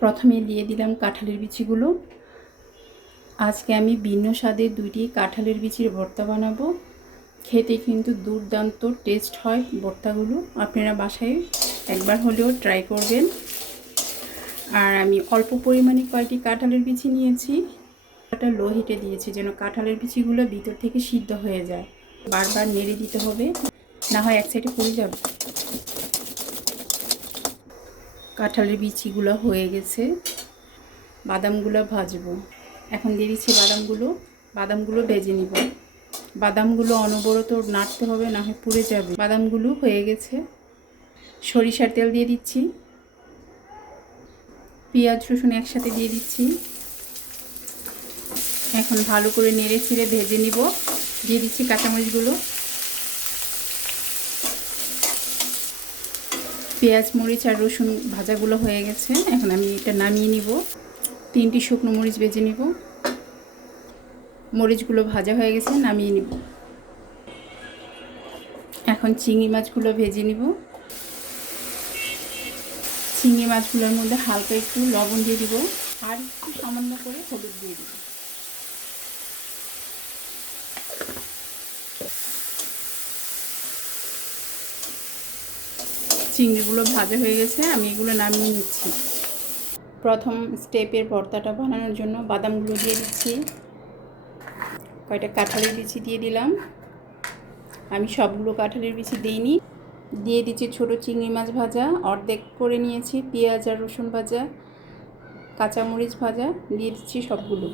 প্রথমে দিয়ে দিলাম কাঁঠালের বিচিগুলো। আজকে আমি ভিন্ন স্বাদের দুইটি কাঁঠালের বিচির ভর্তা বানাবো। খেতে কিন্তু দুর্দান্ত টেস্ট হয় ভর্তাগুলো। আপনারা বাসায় একবার হলেও ট্রাই করবেন। আর আমি অল্প পরিমাণে কয়েকটি কাঁঠালের বিচি নিয়েছি। একটা লো হিটে দিয়েছি যেন কাঁঠালের বিচিগুলো ভিতর থেকে সিদ্ধ হয়ে যায়। বারবার নেড়ে দিতে হবে। না হয় এক সাইডে পড়ে যাবে। কাঁঠালের বিচিগুলো হয়ে গেছে। বাদামগুলো ভাজবো। এখন দিয়ে দিচ্ছি বাদামগুলো। বাদামগুলো ভেজে নিব। বাদামগুলো অনবরত নাড়তে হবে, না হয় পুড়ে যাবে। বাদামগুলো হয়ে গেছে। সরিষার তেল দিয়ে দিচ্ছি। পেঁয়াজ, রসুন একসাথে দিয়ে দিচ্ছি। এখন ভালো করে নেড়ে ছিঁড়ে ভেজে নিব। দিয়ে দিচ্ছি কাঁচামরিচগুলো। পেঁয়াজ, মরিচ আর রসুন ভাজাগুলো হয়ে গেছে। এখন আমি এটা নামিয়ে নিব। তিনটি শুকনো মরিচ ভেজে নিব। মরিচগুলো ভাজা হয়ে গেছে, নামিয়ে নিব। এখন চিংড়ি মাছগুলো ভেজে নিব। চিংড়ি মাছগুলোর মধ্যে হালকা একটু লবণ দিয়ে দিব। আর একটু সামান্য করে হলুদ দিয়ে দিব। চিংড়িগুলো ভাজা হয়ে গেছে, আমি এগুলো নামিয়ে নিচ্ছি। প্রথম স্টেপের ভর্তাটা বানানোর জন্য বাদামগুলো দিয়ে দিচ্ছি। কয়টা কাঁঠালের বিচি দিয়ে দিলাম। আমি সবগুলো কাঁঠালের বিচি দিইনি। দিয়ে দিচ্ছি ছোট চিংড়ি মাছ ভাজা, অর্ধেক করে নিয়েছি পেঁয়াজ আর রসুন ভাজা, কাঁচামরিচ ভাজা, দিয়ে দিচ্ছি সবগুলো।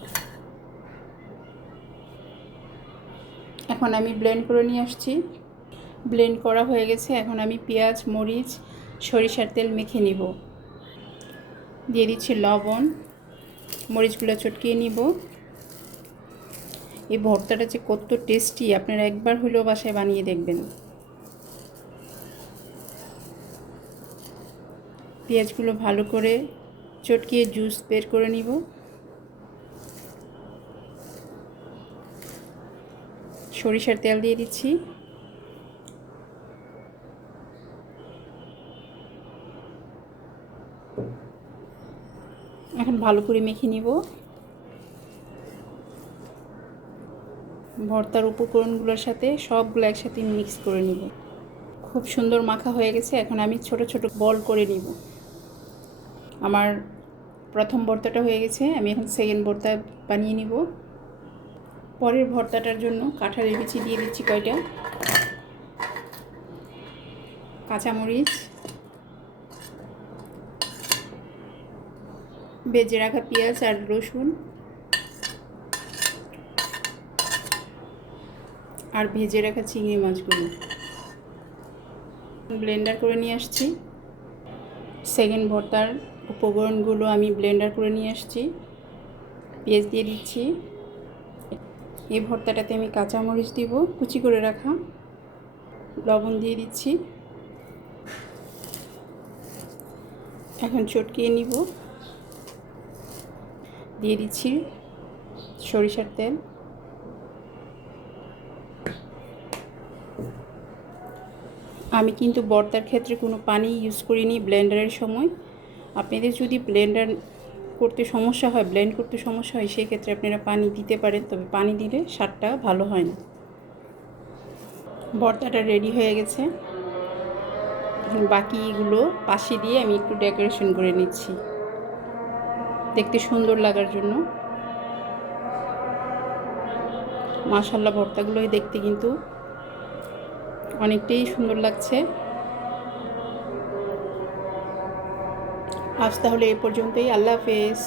এখন আমি ব্লেন্ড করে নিয়ে আসছি। ব্লেন্ড করা হয়ে গেছে, এখন আমি পেঁয়াজ, মরিচ, সরিষার তেল মেখে নিব। দিয়ে দিচ্ছি লবণ, মরিচগুলো চটকিয়ে নিব। এই ভর্তাটা যে কত টেস্টি, আপনারা একবার হলেও বাসায় বানিয়ে দেখবেন। পেঁয়াজগুলো ভালো করে চটকিয়ে জুস বের করে নিব। সরিষার তেল দিয়ে দিচ্ছি। এখন ভালো করে মেখে নিব। ভর্তার উপকরণগুলোর সাথে সবগুলো একসাথে মিক্স করে নিব। খুব সুন্দর মাখা হয়ে গেছে, এখন আমি ছোট ছোট বল করে নিব। আমার প্রথম ভর্তাটা হয়ে গেছে, আমি এখন সেকেন্ড ভর্তা বানিয়ে নিব। পরের ভর্তাটার জন্য কাঁঠালের বিচি দিয়ে দিচ্ছি কয়টা? কাঁচামরিচ বেজে রাখা পেঁয়াজ আর রসুন। আর ভেজে রাখা চিংড়ি মাছগুলো। ব্লেন্ডার করে নিয়ে আসছি। সেকেন্ড ভর্তার উপকরণগুলো আমি ব্লেন্ডার করে নিয়ে আসছি। পেঁয়াজ দিয়ে দিচ্ছি। এই ভর্তাটাতে আমি কাঁচামরিচ দিব, কুচি করে রাখা। লবণ দিয়ে দিচ্ছি। এখন চটকিয়ে নিব। দিয়ে দিচ্ছি সরিষার তেল। আমি কিন্তু বর্তার ক্ষেত্রে কোনো পানি ইউজ করিনি ব্লেন্ডারের সময়। আপনাদের যদি ব্লেন্ডার করতে সমস্যা হয় ব্লেন্ড করতে সমস্যা হয়, সেক্ষেত্রে আপনারা পানি দিতে পারেন, তবে পানি দিলে স্বাদটা ভালো হয় না। বর্তাটা রেডি হয়ে গেছে। বাকিগুলো পাশে দিয়ে আমি একটু ডেকোরেশন করে নিচ্ছি। দেখতে সুন্দর লাগার জন্য। মাসাল্লা ভর্তাগুলোই দেখতে কিন্তু অনেকটাই সুন্দর লাগছে। আজ তাহলে এ পর্যন্তই, আল্লাহ হাফেজ।